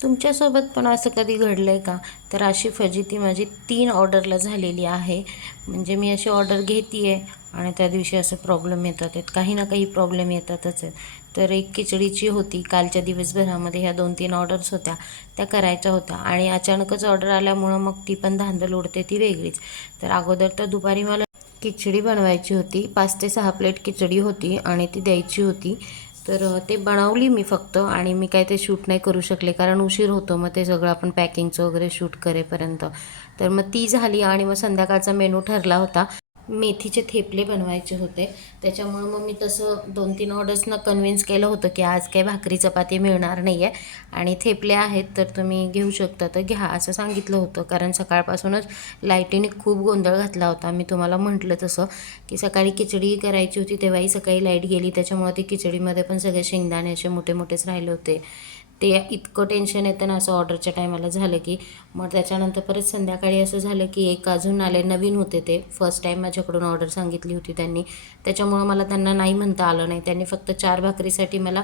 तुमच्यासोबत पण असं कधी घडलं आहे का? तर अशी फजिती माझी 3 ऑर्डरला झालेली आहे. म्हणजे मी अशी ऑर्डर घेते आहे आणि त्या दिवशी असं प्रॉब्लेम येतात आहेत. काही ना काही प्रॉब्लेम येतातच आहेत. तर एक खिचडीची होती कालच्या दिवसभरामध्ये, ह्या 2-3 ऑर्डर्स होत्या त्या करायच्या होत्या आणि अचानकच ऑर्डर आल्यामुळं मग ती पण धांदल उडते ती वेगळीच. तर अगोदर तर दुपारी मला खिचडी बनवायची होती. 5 ते 6 प्लेट खिचडी होती आणि ती द्यायची होती. तर ते बनवली मी फक्त आणि मी काय ते शूट नाही करू शकले कारण उशीर होतो मग ते सगळं आपण पॅकिंगचं वगैरे शूट करेपर्यंत. तर मग ती झाली आणि मग संध्याकाळचा मेनू ठरला होता. मेथीचे थेपले बनवायचे होते. त्याच्यामुळं मग मी तसं 2-3 ऑर्डर्सना कन्व्हिन्स केलं होतं की आज काही भाकरी चपाती मिळणार नाही आहे आणि थेपले आहेत तर तुम्ही घेऊ शकता तर घ्या असं सांगितलं होतं. कारण सकाळपासूनच लाईटीने खूप गोंधळ घातला होता. मी तुम्हाला म्हटलं तसं की सकाळी खिचडी करायची होती तेव्हाही सकाळी लाईट गेली, त्याच्यामुळे ती खिचडीमध्ये पण सगळे शेंगदाणे असे मोठे मोठेच राहिले होते. ते इतकं टेन्शन येतं ना असं ऑर्डरच्या टायमाला झालं की. मग त्याच्यानंतर परत संध्याकाळी असं झालं की एक अजून आले, नवीन होते ते, फर्स्ट टाईम माझ्याकडून ऑर्डर सांगितली होती त्यांनी. त्याच्यामुळं मला त्यांना नाही म्हणता आलं नाही. त्यांनी फक्त 4 भाकरीसाठी मला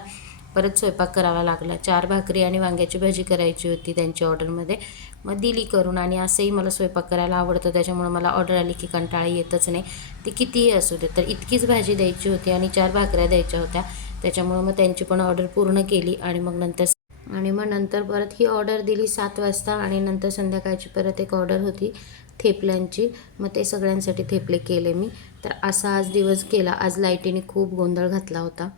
परत स्वयंपाक करावा लागला. 4 भाकरी आणि वांग्याची भाजी करायची होती त्यांच्या ऑर्डरमध्ये. मग दिली करून आणि असंही मला स्वयंपाक करायला आवडतं त्याच्यामुळं मला ऑर्डर आली की कंटाळा येतच नाही. ती कितीही असू दे. तर इतकीच भाजी द्यायची होती आणि 4 भाकऱ्या द्यायच्या होत्या. त्याच्यामुळं मग त्यांची पण ऑर्डर पूर्ण केली आणि मग नंतर परत ही ऑर्डर दिली 7 वाजता आणि नंतर संध्याकाळची परत एक ऑर्डर होती थेपल्यांची. मग ते सगळ्यांसाठी थेपले केले मी. तर असा आज दिवस गेला. आज लाईटीने खूप गोंधळ घातला होता.